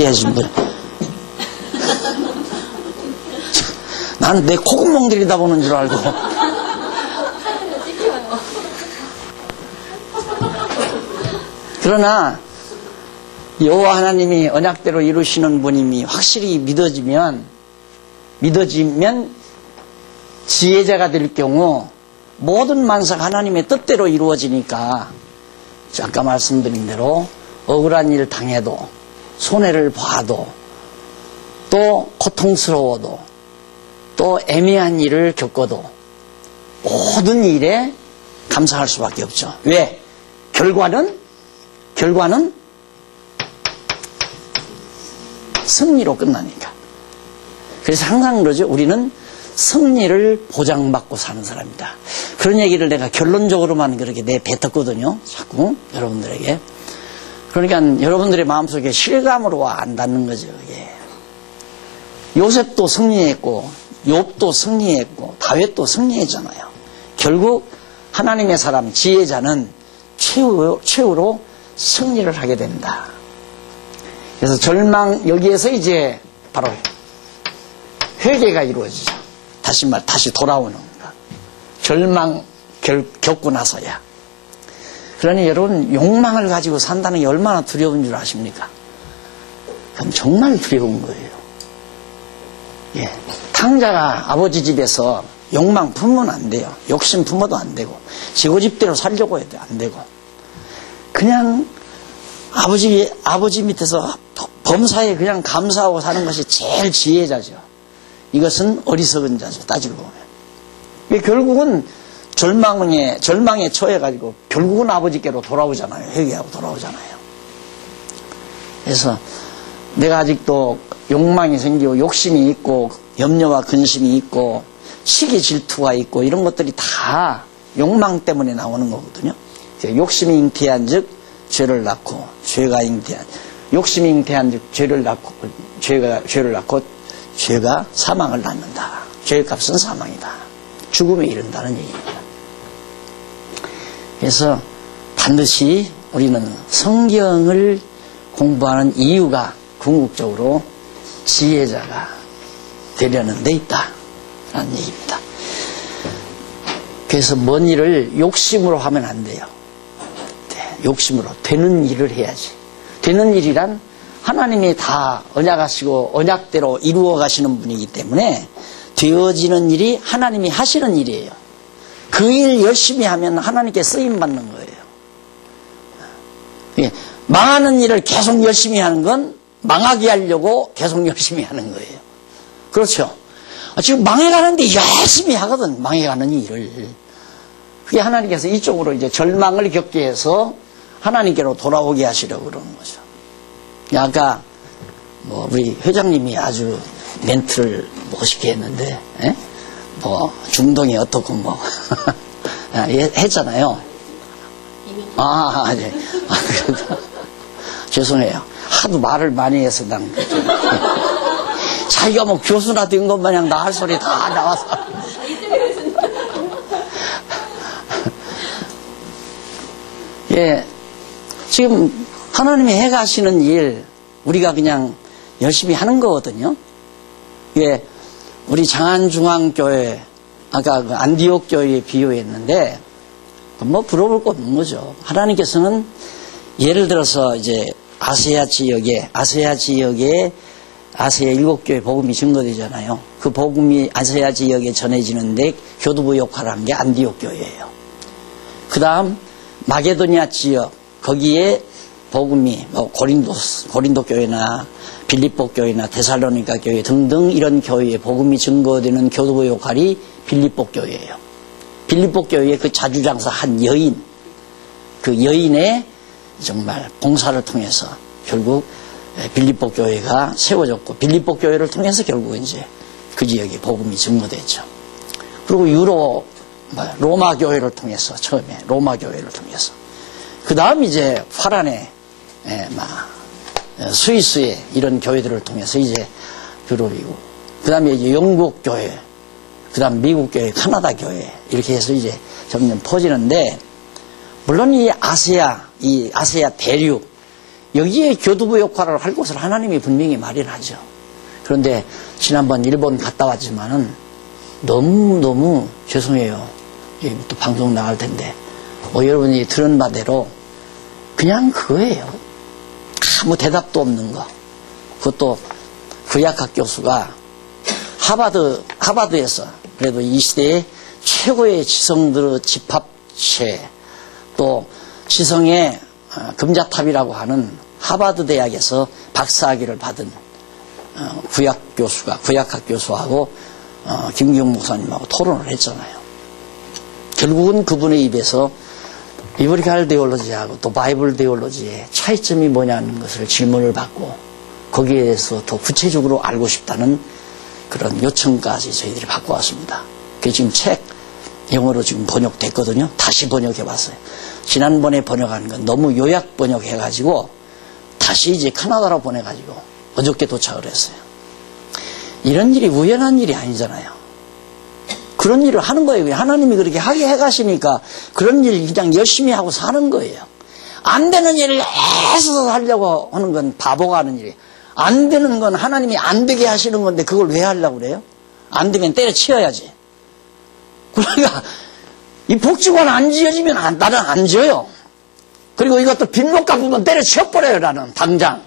해야지 뭐. 나는 내 콧구멍 들여다보는 줄 알고. 그러나 여호와 하나님이 언약대로 이루시는 분임이 확실히 믿어지면 지혜자가 될 경우 모든 만사가 하나님의 뜻대로 이루어지니까 아까 말씀드린 대로 억울한 일 당해도 손해를 봐도 또 고통스러워도 또 애매한 일을 겪어도 모든 일에 감사할 수밖에 없죠. 왜? 결과는 승리로 끝나니까. 그래서 항상 그러죠. 우리는 승리를 보장받고 사는 사람이다. 그런 얘기를 내가 결론적으로만 그렇게 내뱉었거든요. 자꾸 여러분들에게. 그러니까 여러분들의 마음속에 실감으로 안 닿는 거죠. 예. 요셉도 승리했고 욥도 승리했고 다윗도 승리했잖아요. 결국 하나님의 사람 지혜자는 최후로 승리를 하게 된다. 그래서 여기에서 이제 바로 회개가 이루어지죠. 다시 돌아오는 것. 절망 겪고 나서야. 그러니 여러분 욕망을 가지고 산다는 게 얼마나 두려운 줄 아십니까? 그건 정말 두려운 거예요. 예. 탕자가 아버지 집에서 욕망 품으면 안 돼요. 욕심 품어도 안 되고 지고집대로 살려고 해도 안 되고 그냥 아버지 밑에서 범사에 그냥 감사하고 사는 것이 제일 지혜자죠. 이것은 어리석은 자죠. 따지고 보면. 결국은 절망에 처해가지고 결국은 아버지께로 돌아오잖아요. 회개하고 돌아오잖아요. 그래서 내가 아직도 욕망이 생기고 욕심이 있고 염려와 근심이 있고 시기 질투가 있고 이런 것들이 다 욕망 때문에 나오는 거거든요. 욕심이 잉태한 즉 죄를 낳고 죄가 잉태한 욕심이 잉태한 즉 죄를 낳고 죄가 사망을 낳는다. 죄의 값은 사망이다. 죽음에 이른다는 얘기입니다. 그래서 반드시 우리는 성경을 공부하는 이유가 궁극적으로 지혜자가 되려는 데 있다라는 얘기입니다. 그래서 뭔 일을 욕심으로 하면 안 돼요. 욕심으로 되는 일을 해야지. 되는 일이란 하나님이 다 언약하시고 언약대로 이루어 가시는 분이기 때문에 되어지는 일이 하나님이 하시는 일이에요. 그 일 열심히 하면 하나님께 쓰임받는 거예요. 망하는 일을 계속 열심히 하는 건 망하게 하려고 계속 열심히 하는 거예요. 그렇죠? 지금 망해가는데 열심히 하거든. 망해가는 일을. 그게 하나님께서 이쪽으로 이제 절망을 겪게 해서 하나님께로 돌아오게 하시려고 그러는 거죠. 아까 우리 회장님이 아주 멘트를 멋있게 했는데, 중동이 어떻고 했잖아요. 네. 죄송해요. 하도 말을 많이 해서 난 자기가 교수나 된 것 마냥 나 할 소리 다 나와서. 예, 지금 하나님이 해가시는 일 우리가 그냥 열심히 하는 거거든요. 예, 우리 장안중앙교회 아까 그 안디옥 교회에 비유했는데 부러울 거 없는 거죠. 하나님께서는 예를 들어서 이제 아시아 지역에 아시아 7교회 복음이 증거되잖아요. 그 복음이 아시아 지역에 전해지는데 교두부 역할을 한 게 안디옥 교회예요. 그 다음 마게도니아 지역 거기에 복음이 고린도 교회나 빌립보 교회나 데살로니가 교회 등등 이런 교회에 복음이 증거되는 교두부 역할이 빌립보 교회예요. 빌립보 교회에 그 자주장사 한 여인, 그 여인의 정말 봉사를 통해서 결국 빌립보 교회가 세워졌고 빌립보 교회를 통해서 결국 이제 그 지역에 복음이 증거됐죠. 그리고 로마 교회를 통해서 처음에 로마 교회를 통해서 그 다음 이제 파란에 스위스의 이런 교회들을 통해서 이제 유럽이고 그 다음에 이제 영국 교회 그 다음 미국 교회 카나다 교회 이렇게 해서 이제 점점 퍼지는데 물론 이 아시아 대륙 여기에 교두보 역할을 할 곳을 하나님이 분명히 마련하죠. 그런데 지난번 일본 갔다 왔지만은 너무너무 죄송해요. 또 방송 나갈 텐데 뭐 여러분이 들은 바대로 그냥 그거예요. 아무 대답도 없는 거. 그것도 구약학 교수가 하버드에서 그래도 이 시대의 최고의 지성들의 집합체 또 지성의 금자탑이라고 하는 하버드 대학에서 박사학위를 받은 구약학 교수하고 김기웅 목사님하고 토론을 했잖아요. 결국은 그분의 입에서 비블리칼 데올로지하고 또 바이블 데올로지의 차이점이 뭐냐는 것을 질문을 받고 거기에 대해서 더 구체적으로 알고 싶다는 그런 요청까지 저희들이 받고 왔습니다. 그게 지금 책 영어로 지금 번역됐거든요. 다시 번역해봤어요. 지난번에 번역한 건 너무 요약 번역해가지고 다시 이제 카나다로 보내가지고 어저께 도착을 했어요. 이런 일이 우연한 일이 아니잖아요. 그런 일을 하는 거예요. 하나님이 그렇게 하게 해가시니까 그런 일 그냥 열심히 하고 사는 거예요. 안 되는 일을 애써서 하려고 하는 건 바보가 하는 일이에요. 안 되는 건 하나님이 안 되게 하시는 건데 그걸 왜 하려고 그래요? 안 되면 때려치워야지. 그러니까 이 복지관 안 지어지면 나는 안 지어요. 그리고 이것도 빈목 갚으면 때려치워버려요. 나는 당장.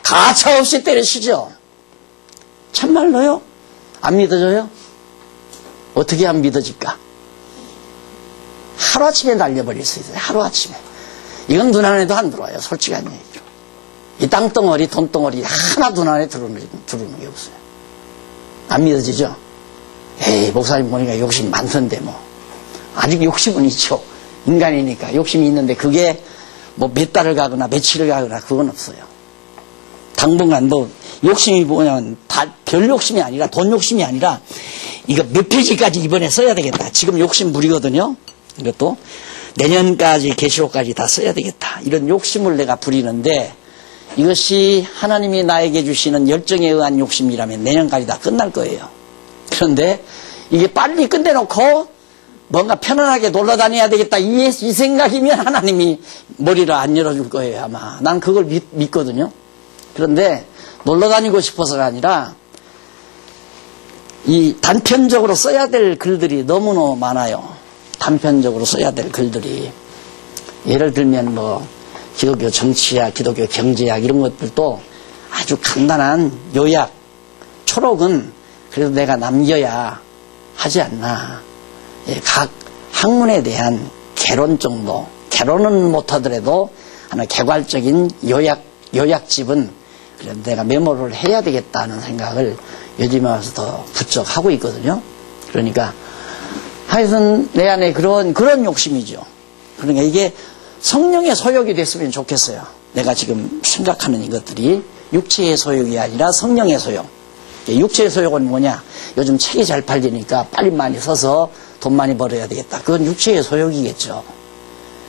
가차없이 때려치죠. 참말로요? 안 믿어져요? 어떻게 안 믿어질까? 하루아침에 날려버릴 수 있어요. 하루아침에. 이건 눈 안에도 안 들어와요. 솔직한 얘기로. 이 땅덩어리, 돈덩어리 하나 눈 안에 들어오는 게 없어요. 안 믿어지죠? 에이, 목사님 보니까 욕심 많던데 뭐. 아직 욕심은 있죠. 인간이니까 욕심이 있는데 그게 뭐 몇 달을 가거나 며칠을 가거나 그건 없어요. 당분간 뭐 욕심이 뭐냐면 별 욕심이 아니라 돈 욕심이 아니라 이거 몇 페이지까지 이번에 써야 되겠다. 지금 욕심 부리거든요. 이것도 내년까지 계시록까지 다 써야 되겠다. 이런 욕심을 내가 부리는데 이것이 하나님이 나에게 주시는 열정에 의한 욕심이라면 내년까지 다 끝날 거예요. 그런데 이게 빨리 끝내놓고 뭔가 편안하게 놀러 다녀야 되겠다. 이 생각이면 하나님이 머리를 안 열어줄 거예요. 아마. 난 그걸 믿거든요. 그런데 놀러 다니고 싶어서가 아니라 이 단편적으로 써야 될 글들이 너무너무 많아요. 단편적으로 써야 될 글들이. 예를 들면 뭐 기독교 정치학, 기독교 경제학 이런 것들도 아주 간단한 요약, 초록은 그래도 내가 남겨야 하지 않나. 예, 각 학문에 대한 개론 정도, 개론은 못하더라도 하나 개괄적인 요약집은 그래도 내가 메모를 해야 되겠다는 생각을 요즘에 와서 더 부쩍 하고 있거든요. 그러니까 하여튼 내 안에 그런 욕심이죠. 그러니까 이게 성령의 소욕이 됐으면 좋겠어요. 내가 지금 생각하는 이것들이 육체의 소욕이 아니라 성령의 소욕. 육체의 소욕은 뭐냐? 요즘 책이 잘 팔리니까 빨리 많이 써서 돈 많이 벌어야 되겠다. 그건 육체의 소욕이겠죠.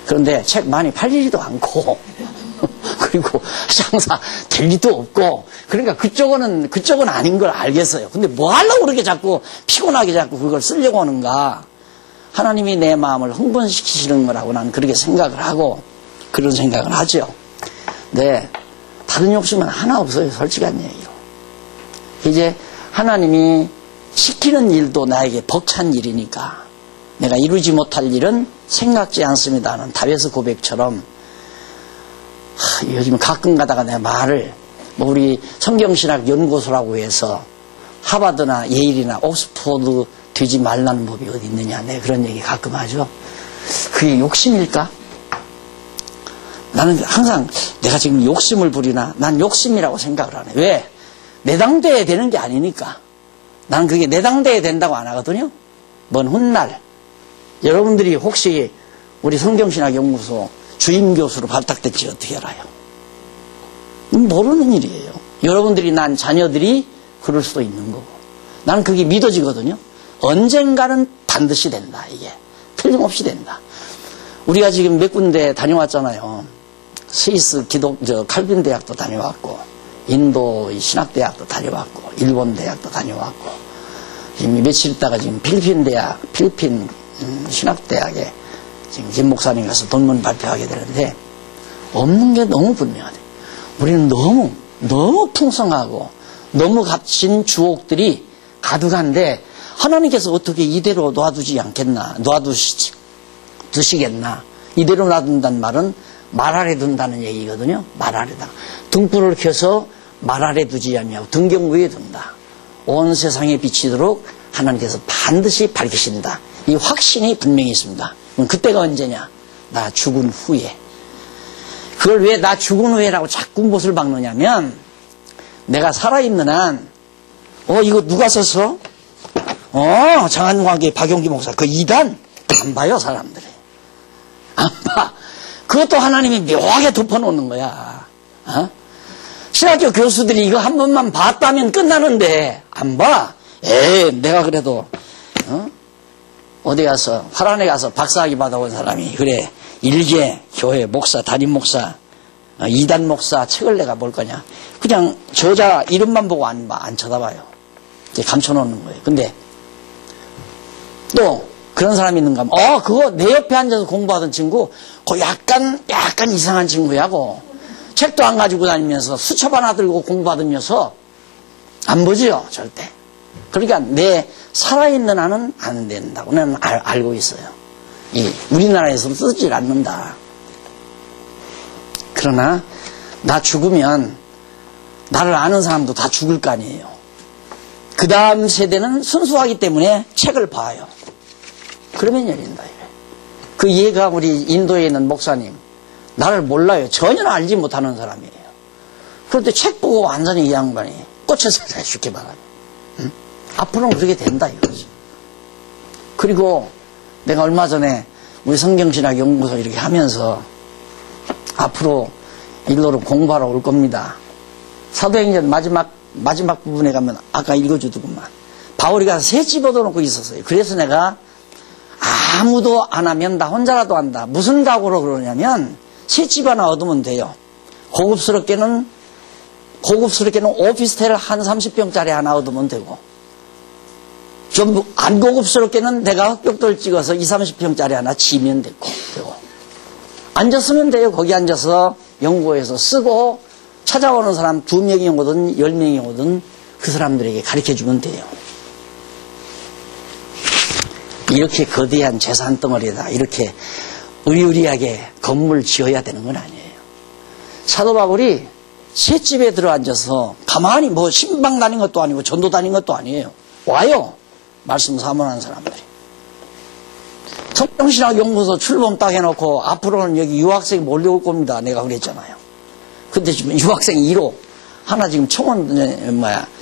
그런데 책 많이 팔리지도 않고 그리고 장사 될 리도 없고 그러니까 그쪽은 아닌 걸 알겠어요. 근데 뭐 하려고 그렇게 자꾸 피곤하게 자꾸 그걸 쓰려고 하는가? 하나님이 내 마음을 흥분시키시는 거라고 나는 그렇게 생각을 하고 그런 생각을 하죠. 네, 다른 욕심은 하나 없어요. 솔직한 얘기로. 이제 하나님이 시키는 일도 나에게 벅찬 일이니까 내가 이루지 못할 일은 생각지 않습니다는 다베스 고백처럼 요즘 가끔 가다가 내 말을 뭐 우리 성경신학 연구소라고 해서 하버드나 예일이나 옥스퍼드 되지 말라는 법이 어디 있느냐. 내 그런 얘기 가끔 하죠. 그게 욕심일까? 나는 항상 내가 지금 욕심을 부리나? 난 욕심이라고 생각을 하네. 왜? 내당대에 되는 게 아니니까. 나는 그게 내당대에 된다고 안 하거든요. 먼 훗날 여러분들이 혹시 우리 성경신학연구소 주임교수로 발탁될지 어떻게 알아요? 모르는 일이에요. 여러분들이 난 자녀들이 그럴 수도 있는 거고. 나는 그게 믿어지거든요. 언젠가는 반드시 된다. 이게 틀림없이 된다. 우리가 지금 몇 군데 다녀왔잖아요. 스위스 칼빈 대학도 다녀왔고, 인도 신학대학도 다녀왔고, 일본 대학도 다녀왔고, 지금 며칠 있다가 지금 필리핀 신학대학에 지금 김 목사님 가서 논문 발표하게 되는데 없는 게 너무 분명하대. 우리는 너무 풍성하고 너무 값진 주옥들이 가득한데 하나님께서 어떻게 이대로 놔두지 않겠나, 두시겠나. 이대로 놔둔다는 말은 말 아래 둔다는 얘기거든요. 말 아래다. 등불을 켜서 말 아래 두지 아니하고 등경 위에 둔다. 온 세상에 비치도록 하나님께서 반드시 밝히신다. 이 확신이 분명히 있습니다. 그럼 그때가 언제냐? 나 죽은 후에. 그걸 왜 나 죽은 후에라고 자꾸 못을 박느냐면, 내가 살아있는 한, 이거 누가 썼어? 장안광계 박용기 목사. 그 이단? 안 봐요, 사람들이. 안 봐. 그것도 하나님이 묘하게 덮어놓는 거야. 신학교 교수들이 이거 한 번만 봤다면 끝나는데, 안 봐. 내가 그래도, 어디 가서, 화란에 가서 박사학위 받아온 사람이, 그래, 일개 교회 목사, 담임 목사, 이단 목사 책을 내가 볼 거냐. 그냥 저자 이름만 보고 안 쳐다봐요. 이제 감춰놓는 거예요. 근데, 또, 그런 사람이 있는가 하면, 그거 내 옆에 앉아서 공부하던 친구, 그 약간 이상한 친구야고, 책도 안 가지고 다니면서 수첩 하나 들고 공부하던 녀석, 안 보지요, 절대. 그러니까 내 살아있는 한은 안 된다고 나는 알고 있어요. 우리나라에서는 쓰질 않는다. 그러나, 나 죽으면, 나를 아는 사람도 다 죽을 거 아니에요. 그 다음 세대는 순수하기 때문에 책을 봐요. 그러면 열린다. 그 얘가 우리 인도에 있는 목사님, 나를 몰라요. 전혀 알지 못하는 사람이에요. 그런데 책 보고 완전히 이 양반이 꽂혀서 쉽게 말하면, 앞으로는 그렇게 된다 이거죠. 그리고 내가 얼마 전에 우리 성경신학 연구소 이렇게 하면서 앞으로 일로로 공부하러 올 겁니다. 사도행전 마지막 부분에 가면 아까 읽어주더구만. 바울이 가서 새 집어넣고 있었어요. 그래서 내가 아무도 안 하면 나 혼자라도 한다. 무슨 각오로 그러냐면 새 집 하나 얻으면 돼요. 고급스럽게는 오피스텔 한 30평짜리 하나 얻으면 되고, 좀 안 고급스럽게는 내가 흑벽돌 찍어서 20, 30평짜리 하나 지면 되고. 앉았으면 돼요. 거기 앉아서 연구해서 쓰고 찾아오는 사람 2명이 오든 10명이 오든 그 사람들에게 가르쳐주면 돼요. 이렇게 거대한 재산 덩어리에다 이렇게 의리의리하게 건물 지어야 되는 건 아니에요. 사도 바울이 셋집에 들어앉아서 가만히 뭐 신방 다닌 것도 아니고 전도 다닌 것도 아니에요. 와요. 말씀 사모하는 사람들이. 성경신학 연구소 출범 딱 해놓고 앞으로는 여기 유학생이 몰려올 겁니다. 내가 그랬잖아요. 근데 지금 유학생 1호 하나 지금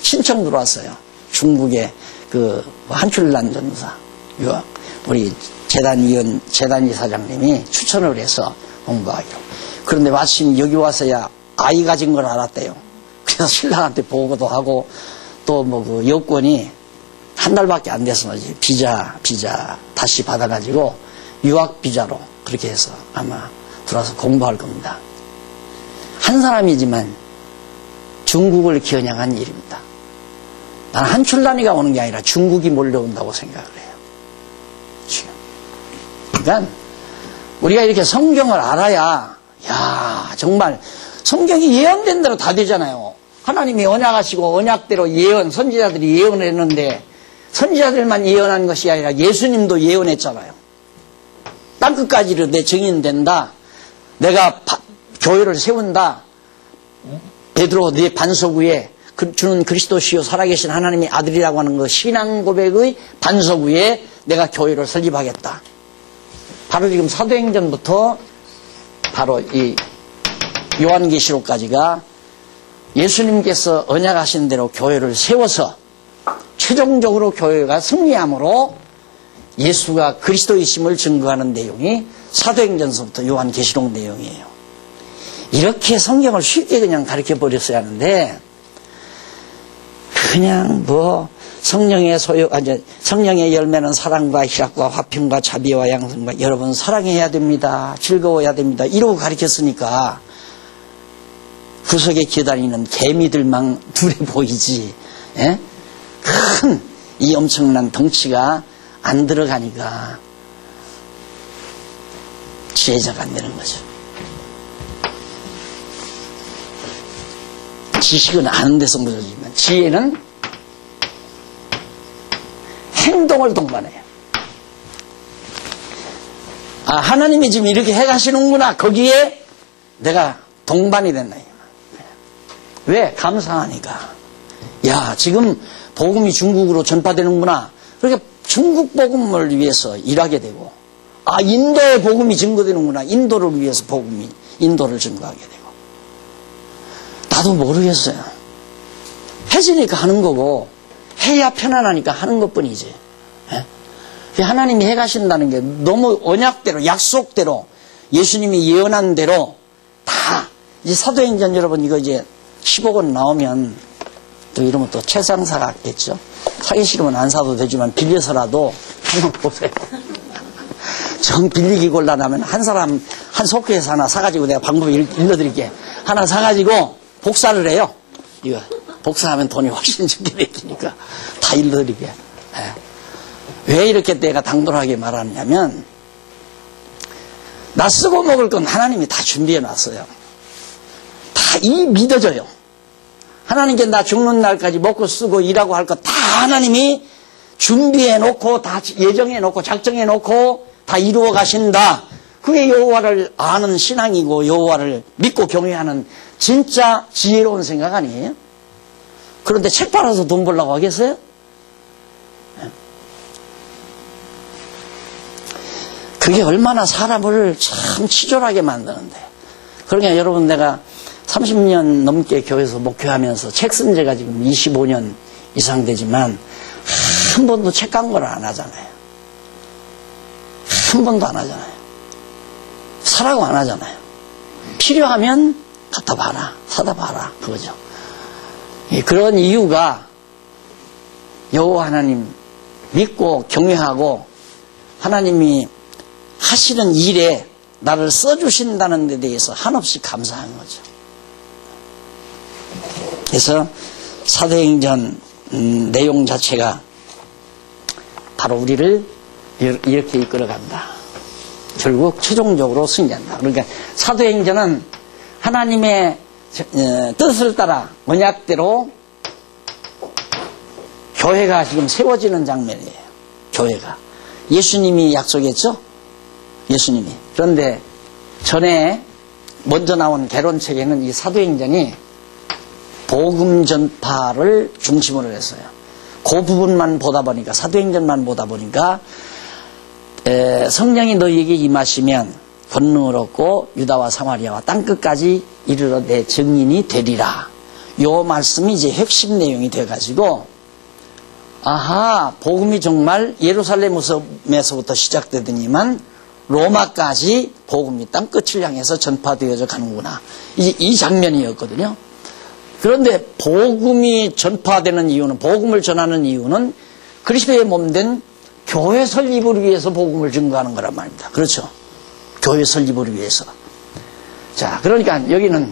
신청 들어왔어요. 중국의 그 한출란 전사 유학 우리 재단 이사장님이 추천을 해서 공부하기로. 그런데 마침 여기 와서야 아이 가진 걸 알았대요. 그래서 신랑한테 보고도 하고 또 뭐 그 여권이 한 달밖에 안 돼서 비자 다시 받아가지고 유학 비자로 그렇게 해서 아마 들어와서 공부할 겁니다. 한 사람이지만 중국을 겨냥한 일입니다. 나는 한출란이가 오는 게 아니라 중국이 몰려온다고 생각을 해요. 지금. 그러니까 우리가 이렇게 성경을 알아야 정말 성경이 예언된 대로 다 되잖아요. 하나님이 언약하시고 언약대로 선지자들이 예언을 했는데 선지자들만 예언한 것이 아니라 예수님도 예언했잖아요. 땅끝까지로 내 증인된다. 내가 교회를 세운다. 베드로 네 반석 위에 주는 그리스도시요 살아계신 하나님의 아들이라고 하는 그 신앙 고백의 반석 위에 내가 교회를 설립하겠다. 바로 지금 사도행전부터 바로 이 요한계시록까지가 예수님께서 언약하신 대로 교회를 세워서 최종적으로 교회가 승리함으로 예수가 그리스도이심을 증거하는 내용이 사도행전서부터 요한계시록 내용이에요. 이렇게 성경을 쉽게 그냥 가르쳐 버렸어야 하는데 그냥 성령의 열매는 사랑과 희락과 화평과 자비와 양성과 여러분 사랑해야 됩니다. 즐거워야 됩니다. 이러고 가르쳤으니까 구석에 기다리는 개미들만 눈에 보이지. 예? 큰 이 엄청난 덩치가 안 들어가니까 지혜자가 안 되는 거죠. 지식은 아는 데서 묻어지지만 지혜는 행동을 동반해요. 아, 하나님이 지금 이렇게 해가시는구나. 거기에 내가 동반이 된다. 왜? 감사하니까. 야, 지금 복음이 중국으로 전파되는구나. 그러니까 중국 복음을 위해서 일하게 되고, 아, 인도의 복음이 증거되는구나. 인도를 위해서 인도를 증거하게 되고. 나도 모르겠어요. 해지니까 하는 거고, 해야 편안하니까 하는 것 뿐이지. 예? 하나님이 해가신다는 게 너무 언약대로, 약속대로, 예수님이 예언한 대로 다, 이제 사도행전 여러분 이거 이제 15권 나오면 또 이러면 또 최상사 같겠죠. 사기 싫으면 안 사도 되지만 빌려서라도 한번 보세요. 정 빌리기 곤란하면 한 사람 한 속회에서 하나 사가지고 내가 방법을 일러드릴게. 하나 사가지고 복사를 해요. 이거 복사하면 돈이 훨씬 적게 되니까 다 일러드리게. 네. 왜 이렇게 내가 당돌하게 말하냐면 나 쓰고 먹을 건 하나님이 다 준비해 놨어요. 다 이 믿어져요. 하나님께 나 죽는 날까지 먹고 쓰고 일하고 할 거 다 하나님이 준비해 놓고 다 예정해 놓고 작정해 놓고 다 이루어 가신다. 그게 여호와를 아는 신앙이고 여호와를 믿고 경외하는 진짜 지혜로운 생각 아니에요? 그런데 책 팔아서 돈 벌려고 하겠어요? 그게 얼마나 사람을 참 치졸하게 만드는데. 그러니까 여러분 내가 30년 넘게 교회에서 목회하면서 책 쓴 지가 지금 25년 이상 되지만 한 번도 책 광고를 안 하잖아요. 한 번도 안 하잖아요. 사라고 안 하잖아요. 필요하면 갖다 봐라, 사다 봐라, 그거죠. 그런 이유가 여호와 하나님 믿고 경외하고 하나님이 하시는 일에 나를 써주신다는 데 대해서 한없이 감사한 거죠. 그래서 사도행전 내용 자체가 바로 우리를 이렇게 이끌어간다. 결국 최종적으로 승리한다. 그러니까 사도행전은 하나님의 뜻을 따라 언약대로 교회가 지금 세워지는 장면이에요. 교회가. 예수님이 약속했죠? 예수님이. 그런데 전에 먼저 나온 개론책에는 이 사도행전이 복음 전파를 중심으로 했어요. 그 부분만 보다 보니까, 사도행전만 보다 보니까 성령이 너희에게 임하시면 권능을 얻고 유다와 사마리아와 땅끝까지 이르러 내 증인이 되리라. 요 말씀이 이제 핵심 내용이 돼가지고, 아하, 복음이 정말 예루살렘에서부터 시작되더니만 로마까지 복음이 땅끝을 향해서 전파되어져 가는구나. 이 장면이었거든요. 그런데 복음이 전파되는 이유는, 복음을 전하는 이유는 그리스도의 몸된 교회 설립을 위해서 복음을 증거하는 거란 말입니다. 그렇죠? 교회 설립을 위해서. 자, 그러니까 여기는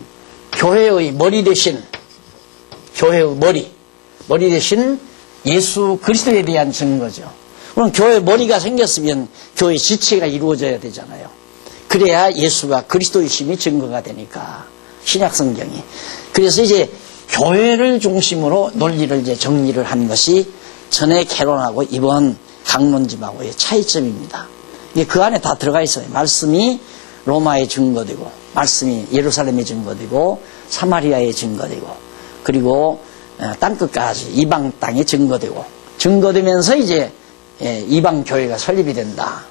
교회의 머리 대신, 교회의 머리 대신 예수 그리스도에 대한 증거죠. 그럼 교회 머리가 생겼으면 교회 지체가 이루어져야 되잖아요. 그래야 예수가 그리스도이심이 증거가 되니까, 신약 성경이. 그래서 이제 교회를 중심으로 논리를 이제 정리를 한 것이 전에 개론하고 이번 강론집하고의 차이점입니다. 이게 그 안에 다 들어가 있어요. 말씀이 로마에 증거되고, 말씀이 예루살렘에 증거되고, 사마리아에 증거되고, 그리고 땅끝까지 이방 땅에 증거되고, 증거되면서 이제 이방 교회가 설립이 된다.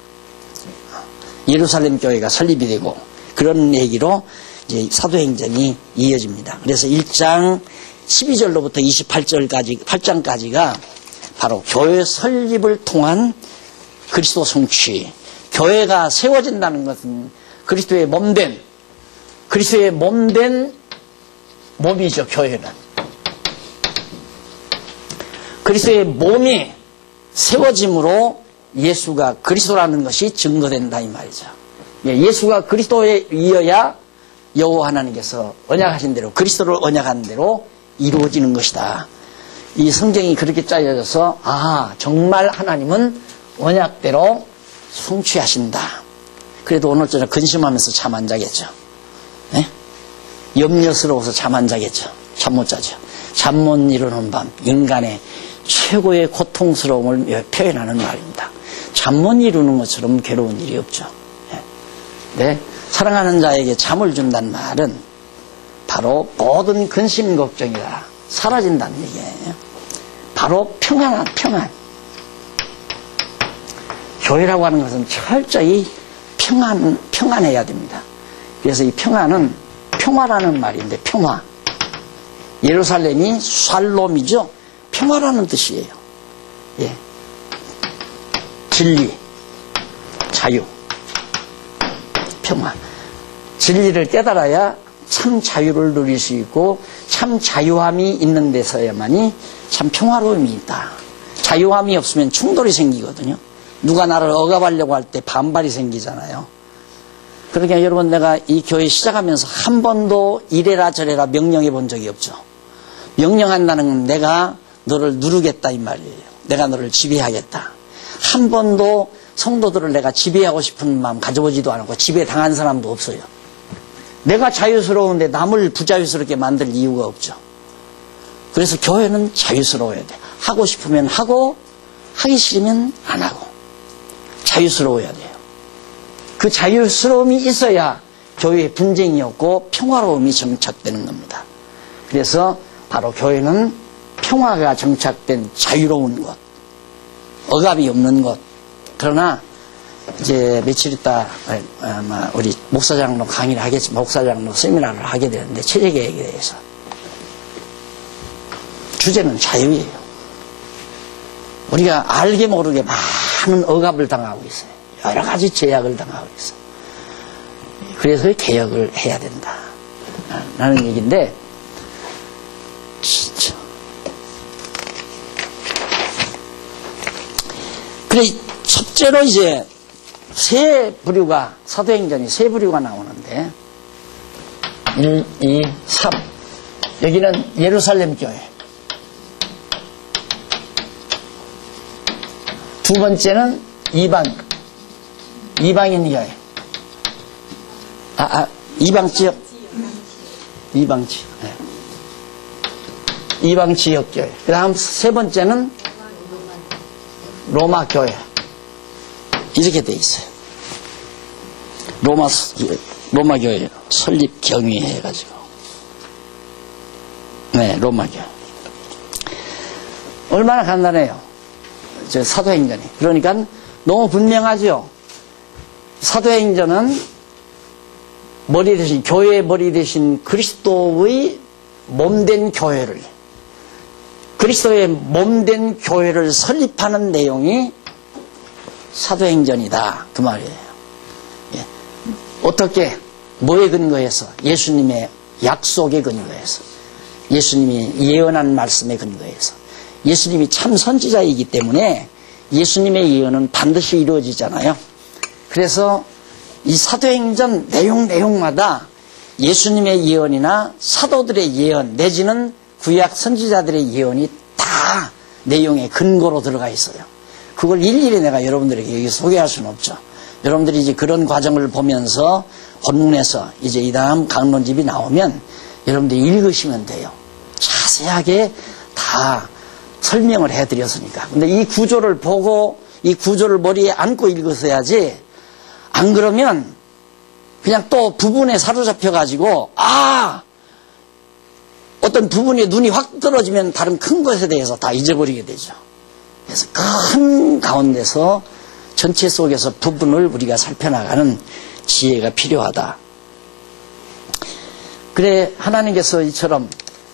예루살렘 교회가 설립이 되고, 그런 얘기로 이제 사도행전이 이어집니다. 그래서 1장 12절로부터 8장까지가 바로 교회 설립을 통한 그리스도 성취. 교회가 세워진다는 것은 그리스도의 몸된 몸이죠, 교회는. 그리스도의 몸이 세워짐으로 예수가 그리스도라는 것이 증거된다, 이 말이죠. 예수가 그리스도에 이어야 여호와 하나님께서 언약하신 대로, 그리스도를 언약한 대로 이루어지는 것이다. 이 성경이 그렇게 짜여져서, 아, 정말 하나님은 언약대로 성취하신다. 그래도 오늘 저녁 근심하면서 잠 안 자겠죠. 네? 염려스러워서 잠 안 자겠죠. 잠 못 자죠. 잠 못 이루는 밤, 인간의 최고의 고통스러움을 표현하는 말입니다. 잠 못 이루는 것처럼 괴로운 일이 없죠. 네, 사랑하는 자에게 잠을 준다는 말은 바로 모든 근심 걱정이다 사라진다는 얘기예요. 바로 평안. 교회라고 하는 것은 철저히 평안해야 됩니다. 그래서 이 평안은 평화라는 말인데, 평화. 예루살렘이 샬롬이죠. 평화라는 뜻이에요. 예. 진리, 자유, 평화. 진리를 깨달아야 참 자유를 누릴 수 있고 참 자유함이 있는 데서야만이 참 평화로움이 있다. 자유함이 없으면 충돌이 생기거든요. 누가 나를 억압하려고 할 때 반발이 생기잖아요. 그러니까 여러분, 내가 이 교회 시작하면서 한 번도 이래라 저래라 명령해 본 적이 없죠. 명령한다는 건 내가 너를 누르겠다 이 말이에요. 내가 너를 지배하겠다. 한 번도 성도들을 내가 지배하고 싶은 마음 가져보지도 않고 지배당한 사람도 없어요. 내가 자유스러운데 남을 부자유스럽게 만들 이유가 없죠. 그래서 교회는 자유스러워야 돼. 하고 싶으면 하고, 하기 싫으면 안 하고. 자유스러워야 돼요. 그 자유스러움이 있어야 교회에 분쟁이 없고 평화로움이 정착되는 겁니다. 그래서 바로 교회는 평화가 정착된 자유로운 곳, 억압이 없는 곳. 그러나 이제 며칠 있다 아마 우리 목사장로 강의를 하겠지만, 목사장로 세미나를 하게 되는데, 체제개혁에 대해서 주제는 자유예요. 우리가 알게 모르게 많은 억압을 당하고 있어요. 여러 가지 제약을 당하고 있어요. 그래서 개혁을 해야 된다 라는 얘기인데, 진짜 그래, 첫째로 이제 세 부류가, 사도행전이 세 부류가 나오는데, 1, 2, 3. 여기는 예루살렘 교회. 두 번째는 이방인 교회. 이방 지역. 이방 지역. 네. 이방 지역 교회. 그 다음 세 번째는 로마 교회. 이렇게 돼 있어요. 로마 교회 설립 경위 해가지고. 네, 로마 교회. 얼마나 간단해요. 저 사도행전이. 그러니까 너무 분명하죠. 사도행전은 머리 대신, 교회의 머리 대신 그리스도의 몸된 교회를, 그리스도의 몸된 교회를 설립하는 내용이 사도행전이다 그 말이에요. 예. 어떻게, 뭐에 근거해서? 예수님의 약속에 근거해서, 예수님이 예언한 말씀에 근거해서. 예수님이 참 선지자이기 때문에 예수님의 예언은 반드시 이루어지잖아요. 그래서 이 사도행전 내용마다 예수님의 예언이나 사도들의 예언 내지는 구약 선지자들의 예언이 다 내용의 근거로 들어가 있어요. 그걸 일일이 내가 여러분들에게 여기 소개할 수는 없죠. 여러분들이 이제 그런 과정을 보면서 본문에서 이제 이 다음 강론집이 나오면 여러분들이 읽으시면 돼요. 자세하게 다 설명을 해드렸으니까. 근데 이 구조를 보고 이 구조를 머리에 안고 읽으셔야지, 안 그러면 그냥 또 부분에 사로잡혀가지고 어떤 부분에 눈이 확 떨어지면 다른 큰 것에 대해서 다 잊어버리게 되죠. 그래서 큰 가운데서 전체 속에서 부분을 우리가 살펴나가는 지혜가 필요하다. 그래, 하나님께서 이처럼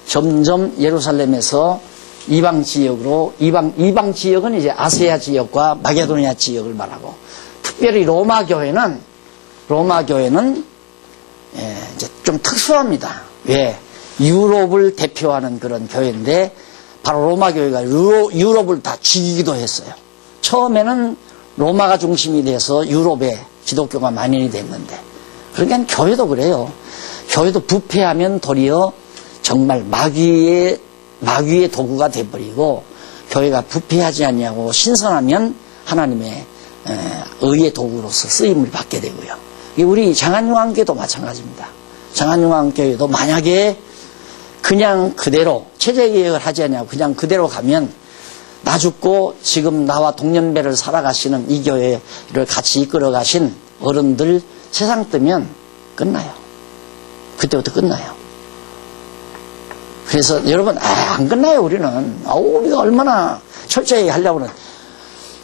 점점 예루살렘에서 이방 지역으로, 이방 지역은 이제 아세아 지역과 마게도니아 지역을 말하고, 특별히 로마 교회는 이제 좀 특수합니다. 왜? 유럽을 대표하는 그런 교회인데, 바로 로마 교회가 유럽을 다 죽이기도 했어요. 처음에는 로마가 중심이 돼서 유럽에 기독교가 만연이 됐는데, 그러니까 교회도 그래요. 교회도 부패하면 도리어 정말 마귀의 도구가 돼버리고, 교회가 부패하지 않냐고 신선하면 하나님의 의의 도구로서 쓰임을 받게 되고요. 우리 장안용왕교회도 마찬가지입니다. 장안용왕교회도 만약에 그냥 그대로 체제개혁을 하지 않냐고 그냥 그대로 가면 나 죽고 지금 나와 동년배를 살아가시는 이 교회를 같이 이끌어 가신 어른들 세상 뜨면 끝나요. 그때부터 끝나요. 그래서 여러분 안 끝나요. 우리는 우리가 얼마나 철저히 하려고는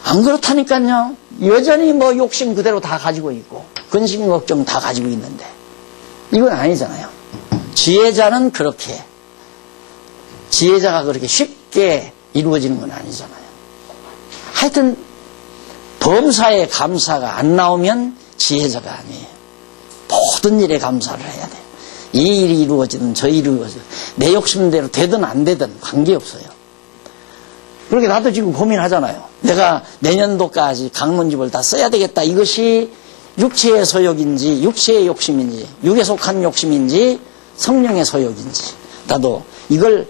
안 그렇다니까요. 여전히 뭐 욕심 그대로 다 가지고 있고 근심 걱정 다 가지고 있는데 이건 아니잖아요. 지혜자는 그렇게 지혜자가 그렇게 쉽게 이루어지는 건 아니잖아요. 하여튼 범사에 감사가 안 나오면 지혜자가 아니에요. 모든 일에 감사를 해야 돼요. 이 일이 이루어지든 저 일이 이루어지든 내 욕심대로 되든 안 되든 관계없어요. 그렇게 나도 지금 고민하잖아요. 내가 내년도까지 강론집을 다 써야 되겠다. 이것이 육체의 소욕인지 육체의 욕심인지 육에 속한 욕심인지 성령의 소욕인지 나도 이걸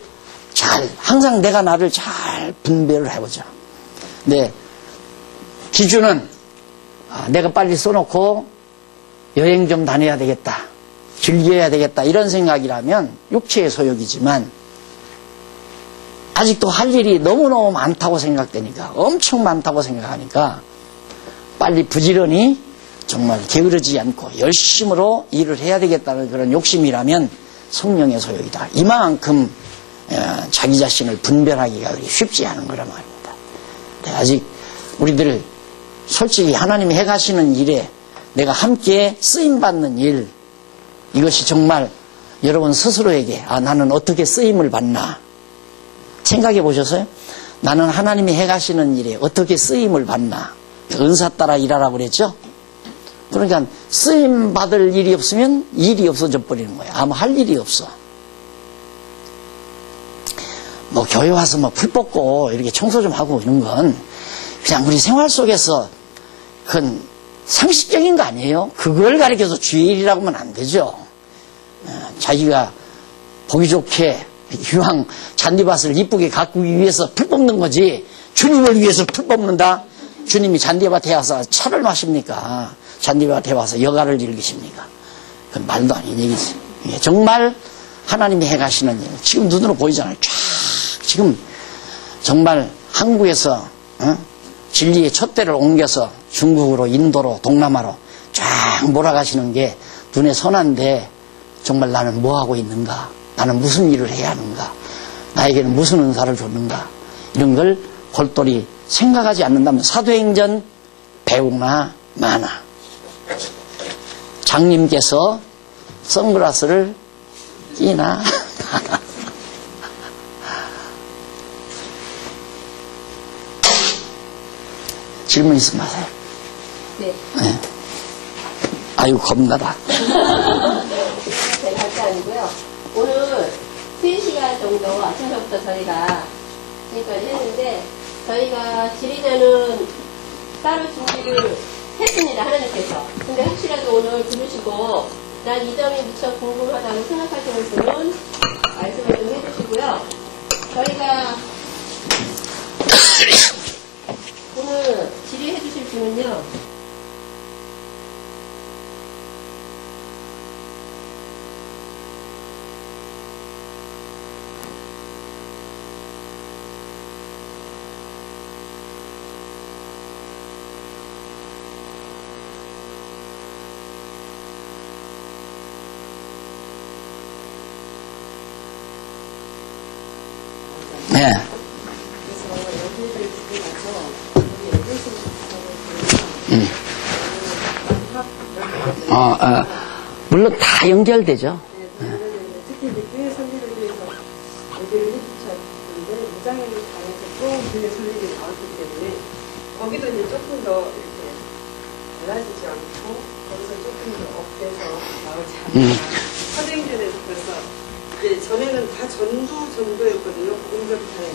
항상 내가 나를 잘 분별을 해보자. 네, 기준은 내가 빨리 써놓고 여행 좀 다녀야 되겠다. 즐겨야 되겠다. 이런 생각이라면 육체의 소욕이지만 아직도 할 일이 너무너무 많다고 생각되니까 엄청 많다고 생각하니까 빨리 부지런히 정말 게으르지 않고 열심으로 일을 해야 되겠다는 그런 욕심이라면 성령의 소욕이다. 이만큼 자기 자신을 분별하기가 쉽지 않은 거란 말입니다. 아직 우리들 솔직히 하나님이 해가시는 일에 내가 함께 쓰임받는 일 이것이 정말 여러분 스스로에게 나는 어떻게 쓰임을 받나 생각해 보셨어요? 나는 하나님이 해가시는 일에 어떻게 쓰임을 받나 은사 따라 일하라고 그랬죠? 그러니까 쓰임 받을 일이 없으면 일이 없어져 버리는 거예요. 아무 할 일이 없어. 뭐 교회 와서 뭐 풀 뽑고 이렇게 청소 좀 하고 이런 건 그냥 우리 생활 속에서 그건 상식적인 거 아니에요? 그걸 가리켜서 주의 일이라고 하면 안 되죠. 자기가 보기 좋게 이왕 잔디밭을 이쁘게 가꾸기 위해서 풀 뽑는 거지 주님을 위해서 풀 뽑는다? 주님이 잔디밭에 와서 차를 마십니까? 잔디밭에 와서 여가를 즐기십니까? 그건 말도 아닌 얘기지. 정말 하나님이 해가시는 일 지금 눈으로 보이잖아요. 쫙 지금 정말 한국에서 진리의 촛대를 옮겨서 중국으로 인도로 동남아로 쫙 몰아가시는 게 눈에 선한데 정말 나는 뭐 하고 있는가? 나는 무슨 일을 해야 하는가? 나에게는 무슨 은사를 줬는가? 이런 걸 골똘히 생각하지 않는다면 사도행전 배우나 마나. 장님께서 선글라스를 끼나 질문 있으면 하세요. 네. 네. 아이고 겁나다. 제 갈게 아니고요. 오늘 3시간 정도 아침부터 저희가 지금까지 했는데 저희가 지리자는 따로 준비를 했습니다. 하나님께서. 근데 혹시라도 오늘 들으시고 난 이 점이 무척 궁금하다고 생각하시는 분은 말씀을 좀 해주시고요. 저희가 오늘 질의해 주실 분은요. 네. 물론 다 연결되죠. 특히 이제 교회 설립을 위해서 여기를 해주셨는데 무장애를 당해서 또 교회 설립이 나왔기 때문에 거기도 이제 조금 더 이렇게 달라지지 않고 거기서 조금 더 업돼서 나오지 않나. 사도행전에서 그래서 이제 전에는 다 전도였거든요. 공격하에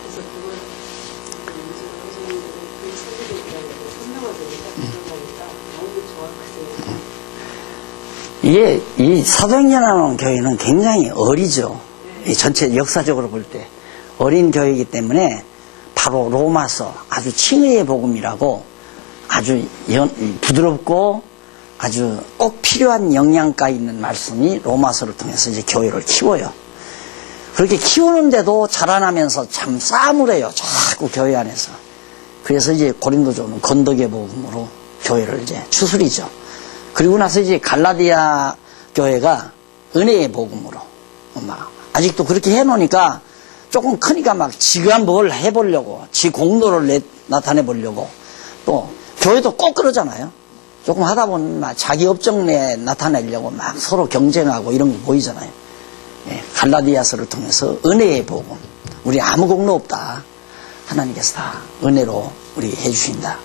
그래서 그걸 이제 선생님들이 그 설립에 대한 설명을 드리니까 그런 거니까 너무 정확하세요. 이게 이 사도행전이라는 교회는 굉장히 어리죠. 이 전체 역사적으로 볼 때 어린 교회이기 때문에 바로 로마서 아주 칭의의 복음이라고 아주 부드럽고 아주 꼭 필요한 영양가 있는 말씀이 로마서를 통해서 이제 교회를 키워요. 그렇게 키우는데도 자라나면서 참 싸움을 해요. 자꾸 교회 안에서. 그래서 이제 고린도전은 건덕의 복음으로 교회를 이제 추스리죠. 그리고 나서 이제 갈라디아 교회가 은혜의 복음으로 막 아직도 그렇게 해놓으니까 조금 크니까 막 지가 뭘 해보려고 지 공로를 나타내 보려고 또 교회도 꼭 그러잖아요. 조금 하다 보면 막 자기 업적 내 나타내려고 막 서로 경쟁하고 이런 거 보이잖아요. 예, 갈라디아서를 통해서 은혜의 복음, 우리 아무 공로 없다. 하나님께서 다 은혜로 우리 해주신다.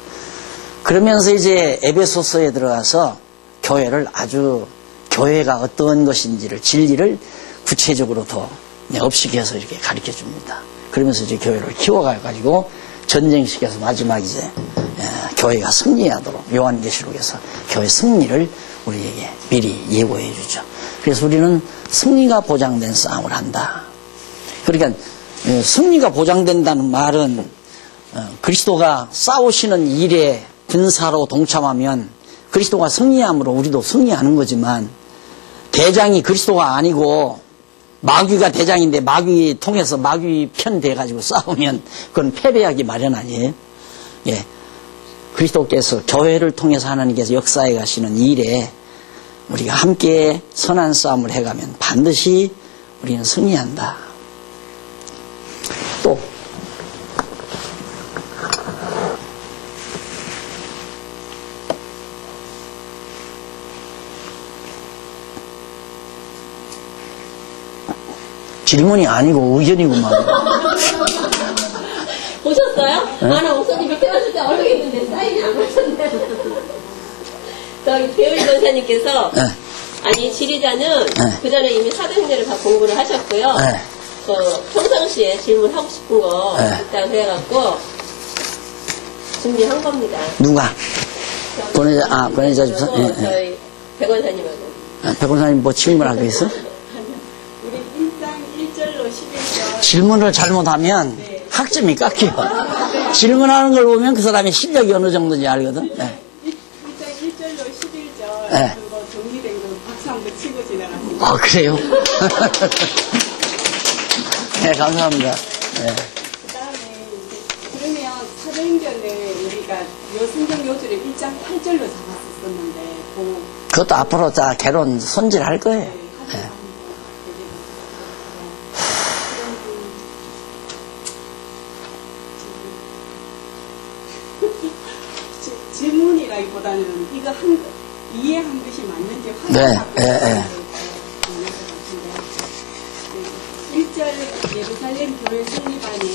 그러면서 이제 에베소서에 들어가서 교회를 아주 교회가 어떤 것인지를 진리를 구체적으로 더 업식해서 이렇게 가르쳐 줍니다. 그러면서 이제 교회를 키워가지고 전쟁시켜서 마지막 이제 교회가 승리하도록 요한계시록에서 교회 승리를 우리에게 미리 예고해 주죠. 그래서 우리는 승리가 보장된 싸움을 한다. 그러니까 승리가 보장된다는 말은 그리스도가 싸우시는 일에 군사로 동참하면 그리스도가 승리함으로 우리도 승리하는 거지만 대장이 그리스도가 아니고 마귀가 대장인데 마귀 통해서 마귀 편 돼가지고 싸우면 그건 패배하기 마련 아니에요. 예. 그리스도께서 교회를 통해서 하나님께서 역사해 가시는 일에 우리가 함께 선한 싸움을 해가면 반드시 우리는 승리한다. 또 질문이 아니고 의견이구만. 보셨어요? 네? 나 목사님 밑에 갔을 때 얼룩했는데 사인이 안 하셨네. 저기 배우리 전사님께서 네. 아니 지리자는 네. 그 전에 이미 사도행전을 다 공부를 하셨고요. 네. 평상시에 질문하고 싶은 거 네. 있다고 해갖고 준비한 겁니다. 누가? 권혜자 집사? 예, 예. 저희 백원사님하고. 백원사님 뭐 질문하고 있어? 우리 1장 1절로 11절 질문을 잘못하면 학점이 깎여. 질문하는 걸 보면 그 사람의 실력이 어느 정도인지 알거든. 네. 1장 1절로 11절 네. 그거 정리된 거 박수 한번 치고 지나갔습니다. 아, 그래요? 네, 감사합니다. 네. 그다음에 그러면 사도행전을 우리가 요 성경 요절을 1장 8절로 잡았었는데 그것도 앞으로 자 개론 손질할 거예요. 네. 질문이라기보다는 이거 이해한 것이 맞는지 네, 확인하고 1절 예루살렘 교회 설립안에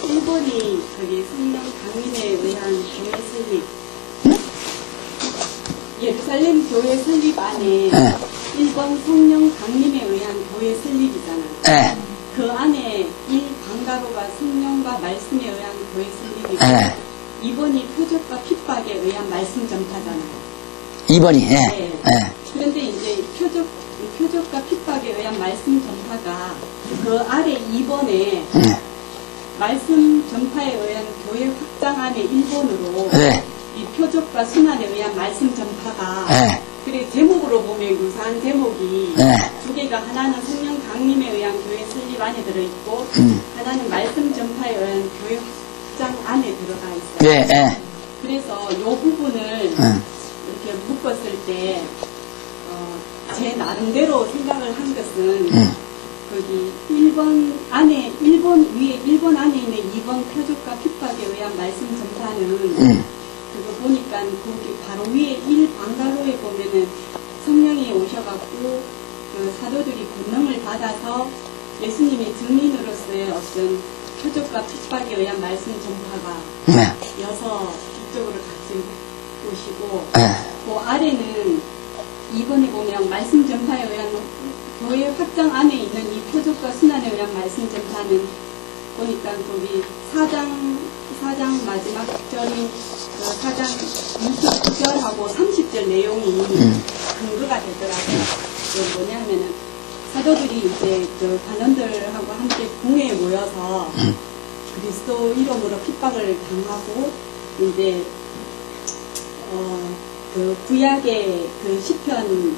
1번이 저기 성령 강림에 의한 교회 설립 예루살렘 교회 설립안에 네. 1번 성령 강림에 의한 교회 설립이잖아요. 네. 그 안에 1 방가로가 성령과 말씀에 의한 교회 설립이고 네. 2번이 표적과 핍박에 의한 말씀 전파잖아요. 2번이, 예. 네. 예. 그런데 이제 표적과 핍박에 의한 말씀 전파가 그 아래 2번에 예. 말씀 전파에 의한 교회 확장 안에 1번으로 네. 이 표적과 순환에 의한 말씀 전파가 예. 그래 제목으로 보면 유사한 제목이 예. 두 개가 하나는 성령 강림에 의한 교회 설립 안에 들어있고 하나는 말씀 전파에 의한 교회 확장 안에 들어가 있어요. 예, 예. 그래서 이 부분을 이렇게 묶었을 때 제 나름대로 생각을 한 것은 거기 1번 안에 1번 위에 1번 안에 있는 2번 표적과 핍박에 의한 말씀 전파는 그거 보니까 거기 바로 위에 1방가로에 보면은 성령이 오셔갖고 그 사도들이 권능을 받아서 예수님의 증인으로서의 어떤 표적과 핍박에 의한 말씀 전파가 네. 여서 이쪽으로 같이 오시고 예. 그 아래는 2번에 보면 말씀 전파에 의한 교회 확장 안에 있는 이 표적과 순환에 의한 말씀 전파는 보니까 거기 4장 마지막 절인 그 4장 29절하고 30절 내용이 근거가 되더라고요. 그 뭐냐면은 사도들이 이제 그 관원들하고 함께 궁에 모여서 그리스도 이름으로 핍박을 당하고 이제 그 구약의 그 시편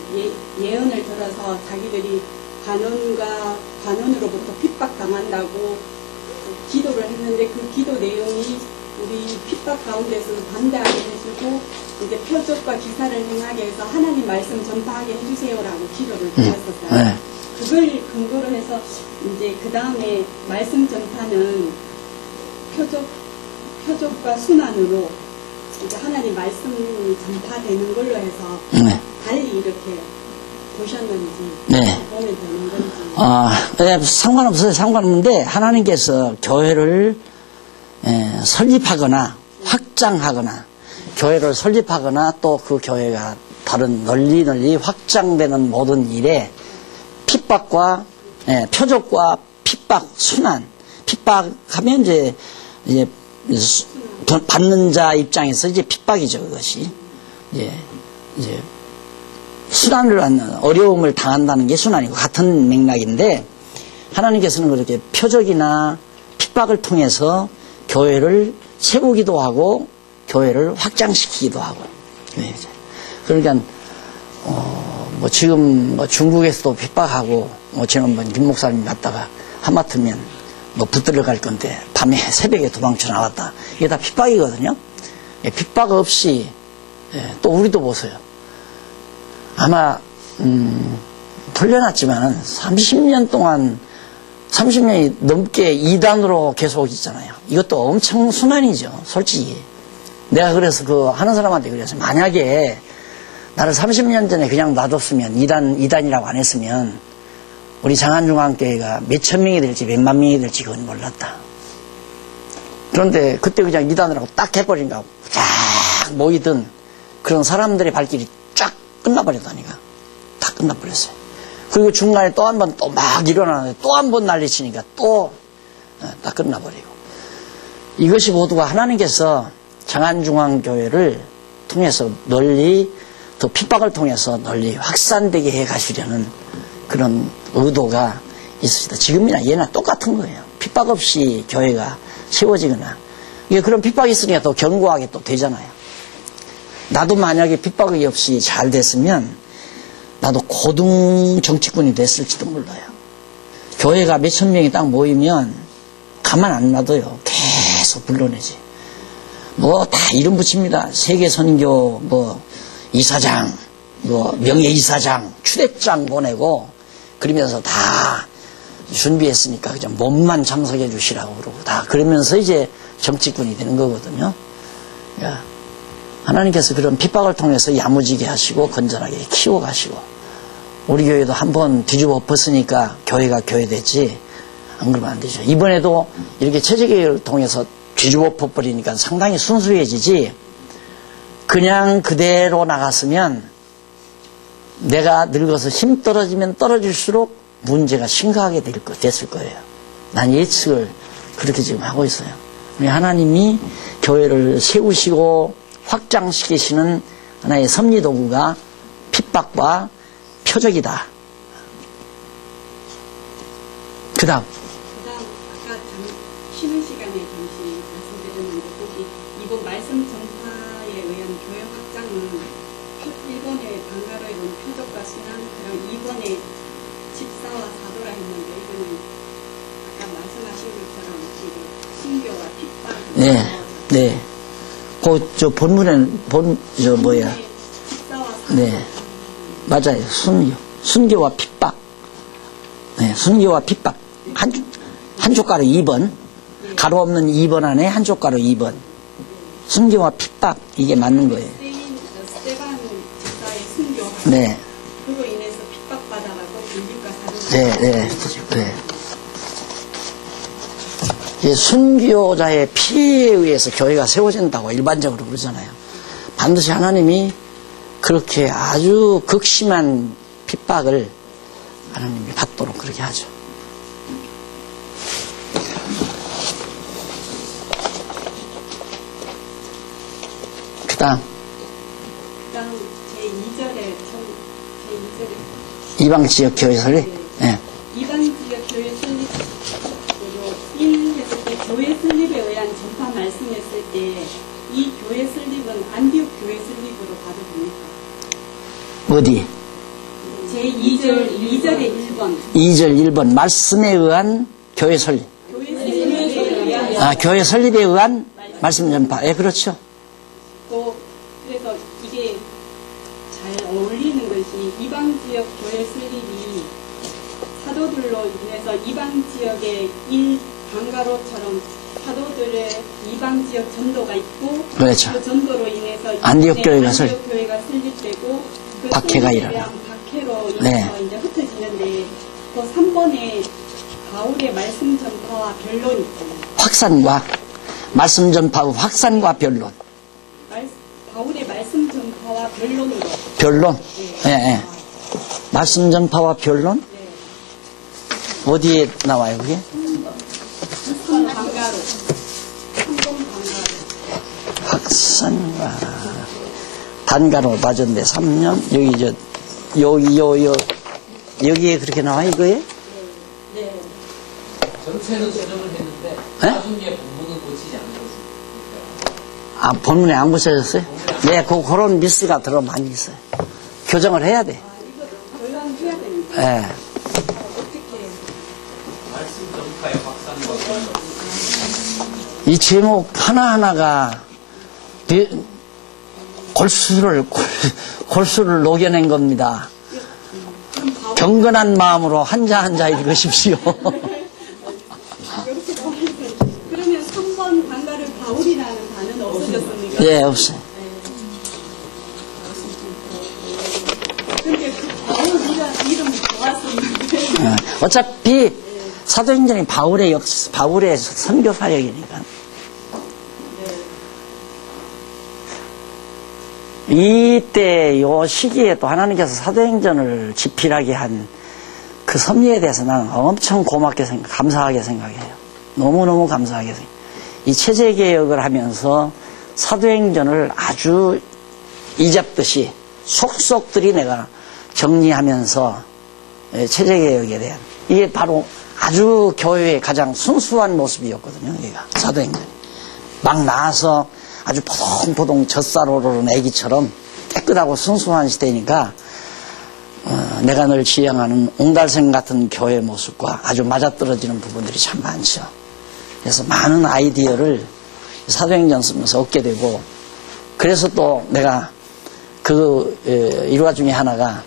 예언을 들어서 자기들이 관원으로부터 핍박당한다고 기도를 했는데 그 기도 내용이 우리 핍박 가운데서 반대하게 해주고 이제 표적과 기사를 행하게 해서 하나님 말씀 전파하게 해주세요라고 기도를 드렸었어요. 네. 그걸 근거로 해서 이제 그 다음에 말씀 전파는 표적과 순환으로 이제 하나님 말씀이 전파되는 걸로 해서 네. 달리 이렇게 보셨는지 네. 보면 되는 건지. 네, 상관없어요. 상관없는데 하나님께서 교회를 설립하거나 확장하거나 교회를 설립하거나 또 그 교회가 다른 널리 확장되는 모든 일에 핍박과 표적과 핍박 순환 핍박하면 이제 받는 자 입장에서 이제 핍박이죠. 그것이 이제 순환을 하는 어려움을 당한다는 게 순환이고 같은 맥락인데 하나님께서는 그렇게 표적이나 핍박을 통해서 교회를 세우기도 하고 교회를 확장시키기도 하고. 그러니까 뭐 지금 뭐 중국에서도 핍박하고 지난번 김 목사님 갔다가 하마터면 뭐 붙들러 갈 건데 밤에 새벽에 도망쳐 나왔다. 이게 다 핍박이거든요. 핍박 없이 또 우리도 보세요. 아마 풀려났지만 30년 동안 30년이 넘게 2단으로 계속 있잖아요. 이것도 엄청 순환이죠. 솔직히. 내가 그래서 그 하는 사람한테 그래서 만약에 나를 30년 전에 그냥 놔뒀으면 2단이라고 안 했으면 우리 장안중앙교회가 몇천 명이 될지 몇만 명이 될지 그건 몰랐다. 그런데 그때 그냥 2단이라고 딱 해버린가 쫙 모이던 그런 사람들의 발길이 쫙 끝나버렸다니까. 다 끝나버렸어요. 그리고 중간에 또 한 번 또 막 일어나는데 또 한 번 난리치니까 또 다 끝나버리고. 이것이 모두가 하나님께서 장안중앙교회를 통해서 널리 더 핍박을 통해서 널리 확산되게 해 가시려는 그런 의도가 있으시다. 지금이나 예나 똑같은 거예요. 핍박 없이 교회가 세워지거나 이게 그런 핍박이 있으니까 또 견고하게 또 되잖아요. 나도 만약에 핍박이 없이 잘 됐으면 나도 고등 정치꾼이 됐을지도 몰라요. 교회가 몇천 명이 딱 모이면 가만 안 놔둬요. 계속 불러내지. 뭐 다 이름 붙입니다. 세계선교 뭐 이사장, 뭐 명예이사장, 추대장 보내고 그러면서 다 준비했으니까 그냥 몸만 참석해 주시라고 그러고 다 그러면서 이제 정치꾼이 되는 거거든요. 그러니까 하나님께서 그런 핍박을 통해서 야무지게 하시고 건전하게 키워가시고 우리 교회도 한번 뒤집어 엎었으니까 교회가 교회 됐지 안 그러면 안 되죠. 이번에도 이렇게 체제개혁을 통해서 뒤집어 엎어버리니까 상당히 순수해지지 그냥 그대로 나갔으면 내가 늙어서 힘 떨어지면 떨어질수록 문제가 심각하게 됐을 거예요. 난 예측을 그렇게 지금 하고 있어요. 우리 하나님이 교회를 세우시고 확장시키시는 하나의 섭리도구가 핍박과 표적이다. 그 다음 아까 쉬는 시간에 잠시 말씀드렸는데 거기 이번 말씀 전파에 의한 교회 확장은 1번에 방가로 이룬 표적과 순환 그리고 2번에 집사와 사도라 했는데 이거는 아까 말씀하신 것처럼 지금 순교와 핍박 네. 저 본문에는 뭐야? 집사와 사도 네. 맞아요. 순교와 핍박. 네, 순교와 핍박. 한 족가로 2번. 가로 없는 2번 안에 한 족가로 2번. 순교와 핍박. 이게 맞는 거예요. 스테반 집사의 순교하고 네. 그로 인해서 핍박받아가고 빌립과 사도 네. 순교자의 피해에 의해서 교회가 세워진다고 일반적으로 그러잖아요. 반드시 하나님이 그렇게 아주 극심한 핍박을 하나님이 받도록 그렇게 하죠. 그 다음 제2절에 이방지역 교회 설립. 네. 이방지역 교회 설립 했을 때 교회 설립에 의한 전파 말씀했을 때 이 교회 설립은 안디옥 교회 설립으로 봐도 됩니까? 어디? 제2절에 1번. 2절 1번 말씀에 의한 교회 설립. 교회 설립에 의한 말씀 전파. 예, 그렇죠. 그래서 이게 잘 어울리는 것이 이방 지역 교회 설립이 사도들로 인해서 이방 지역의 방가로처럼 사도들의 이방 지역 전도가 있고 그렇죠. 그 전도로 인해서 안디옥 교회가 설립되고 그 박해가 설립에 일어나. 대한 박해로 인해서 네. 이제 흩어지는데 그 3번에 바울의 말씀 전파와 변론이 있잖아요. 확산과 말씀 전파의 확산과 변론. 바울의 말씀 전파와 변론으로. 변론. 예, 예. 말씀 전파와 변론. 어디에 나와요, 그게? 3번 방가로. 3번 방가로. 확산과 단가로 맞았는데 3년 여기에 그렇게 나와 이거에? 네. 전체는 수정을 했는데 나중에 본문은 고치지 않고 있습니다. 본문에 안 고쳐졌어요? 네, 그런 미스가 들어 많이 있어요. 교정을 해야 돼. 변론해야 됩니다. 예. 말씀 전파의 확산과 이 제목 하나하나가 골수를 녹여낸 겁니다. 경건한 마음으로 한자 한자 읽으십시오. 그러면 3번 방가를 바울이라는 단어는 없어졌습니까? 예, 없어요. 근데 그 바울이라는 이름이 좋았었는데. 어차피 사도행전이 바울의 선교 사역이니까. 이때 요 시기에 또 하나님께서 사도행전을 집필하게 한 그 섭리에 대해서 나는 엄청 감사하게 생각해요. 너무너무 감사하게 생각해요. 이 체제개혁을 하면서 사도행전을 아주 이잡듯이 속속들이 내가 정리하면서 체제개혁에 대한 이게 바로 아주 교회의 가장 순수한 모습이었거든요. 여기가 사도행전이 막 나와서 아주 포동포동 젖살 오르는 애기처럼 깨끗하고 순수한 시대니까 내가 늘 지향하는 옹달샘 같은 교회 모습과 아주 맞아떨어지는 부분들이 참 많죠. 그래서 많은 아이디어를 사도행전 쓰면서 얻게 되고 그래서 또 내가 그 일화 중에 하나가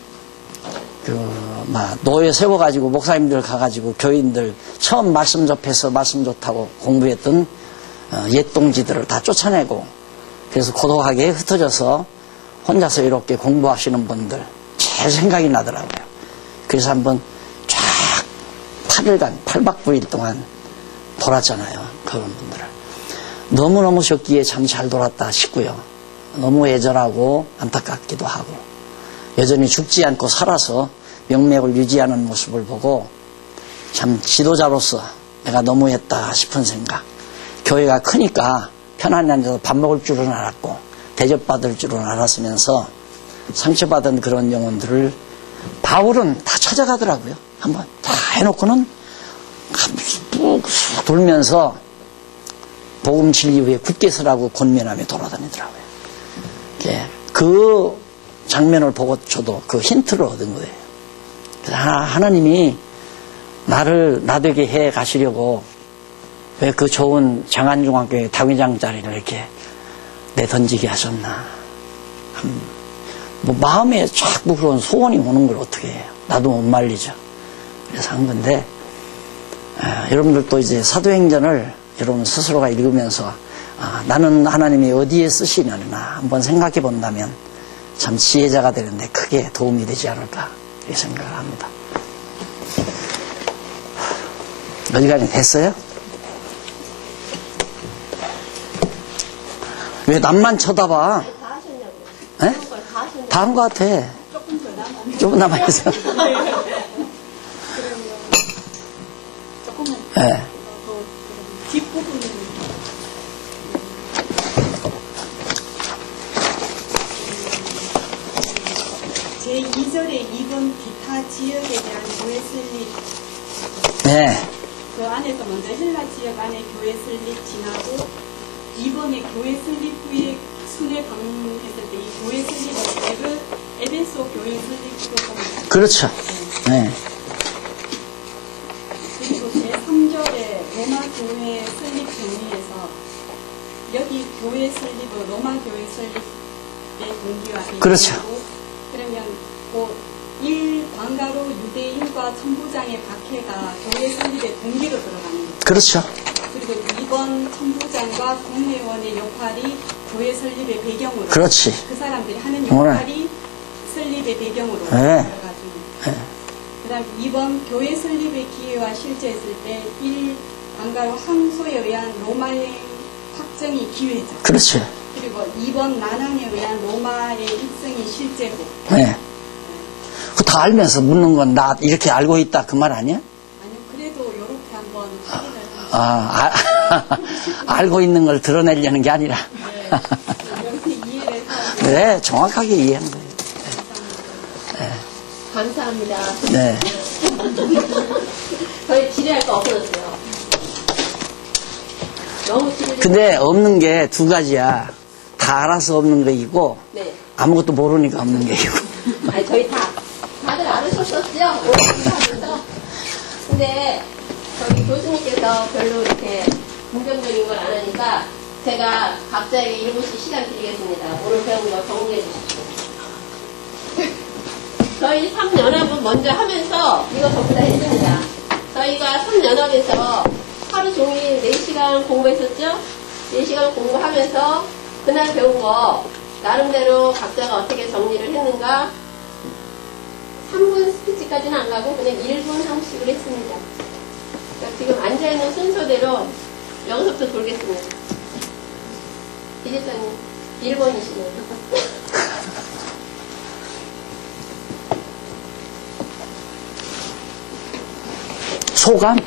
노예 세워가지고 목사님들 가가지고 교인들 처음 말씀 접해서 말씀 좋다고 공부했던 옛 동지들을 다 쫓아내고 그래서 고독하게 흩어져서 혼자서 이렇게 공부하시는 분들 제일 생각이 나더라고요. 그래서 한번 쫙 8일간 8박 9일 동안 돌았잖아요. 그런 분들을. 너무너무 적기에 참 잘 돌았다 싶고요. 너무 애절하고 안타깝기도 하고 여전히 죽지 않고 살아서 명맥을 유지하는 모습을 보고 참 지도자로서 내가 너무했다 싶은 생각. 교회가 크니까 편안히 앉아서 밥 먹을 줄은 알았고 대접받을 줄은 알았으면서 상처받은 그런 영혼들을 바울은 다 찾아가더라고요. 한번 다 해놓고는 쭉 돌면서 복음 진리 위에 굳게 서라고 권면하며 돌아다니더라고요. 그 장면을 보고 저도 그 힌트를 얻은 거예요. 그래서 하나님이 나를 나되게 해 가시려고 왜 그 좋은 장안중앙교회 당회장 자리를 이렇게 내던지게 하셨나. 마음에 자꾸 그런 소원이 오는 걸 어떻게 해요. 나도 못 말리죠. 그래서 한 건데 여러분들도 이제 사도행전을 여러분 스스로가 읽으면서 나는 하나님이 어디에 쓰시려나 한번 생각해 본다면 참 지혜자가 되는데 크게 도움이 되지 않을까 이렇게 생각을 합니다. 어디까지 됐어요? 왜 남만 쳐다봐? 다 하셨냐고. 에? 다 하셨냐고. 다 한 것 같아. 조금 남아있어. 네. 뒷부분은 제2절에 2번 기타 지역에 대한 교회 설립 네. 그 안에서 먼저 헬라 지역 안에 교회 설립 지나고 이번에 교회 설립 후에 순회 방문했을 때 이 교회 설립을 에베소 교회 설립으로 보면 그렇죠. 네. 그리고 제3절에 로마 교회 설립 정리에서 여기 교회 설립은 로마 교회 설립의 동기와 비교하고 그렇죠. 그러면 그 광가로 유대인과 천부장의 박해가 교회 설립의 동기로 들어가는 거죠. 그렇죠. 그리고 2번 천부장과 공회원의 역할이 교회 설립의 배경으로 그렇지. 그 사람들이 하는 역할이 설립의 배경으로 네. 들어가지고 네. 그 다음 2번 교회 설립의 기회와 실제했을 때 1. 광가로 항소에 의한 로마의 확정이 기회죠. 그렇지. 그리고 2번 난항에 의한 로마의 입성이 실제고 네. 그 다 알면서 묻는 건 나 이렇게 알고 있다 그 말 아니야? 아니요 그래도 이렇게 한번 확인을 하면 알고 있는 걸 드러내려는 게 아니라. 이렇게 이해를 해서 네, 정확하게 이해한 거예요. 감사합니다. 네. 저희 질의할 거 없어졌어요. 너무 질의. 근데 없는 게 두 가지야. 다 알아서 없는 게 있고, 네. 아무것도 모르니까 없는 게 있고. 아니 저희 다들 알으셨었죠? 하면서. 근데 저희 교수님께서 별로 이렇게 긍정적인 걸 안 하니까 제가 각자에게 1분씩 시간 드리겠습니다. 오늘 배운 거 정리해 주십시오. 저희 3연합은 먼저 하면서 이거 전부 다 했습니다. 저희가 3연합에서 하루 종일 4시간 공부했었죠? 4시간 공부하면서 그날 배운 거 나름대로 각자가 어떻게 정리를 했는가 3분 스피치까지는 안 가고 그냥 1분 한식으로 했습니다. 그러니까 지금 앉아있는 순서대로 여기서부터 돌겠습니다. 이재사님 1번이시네요. 소감?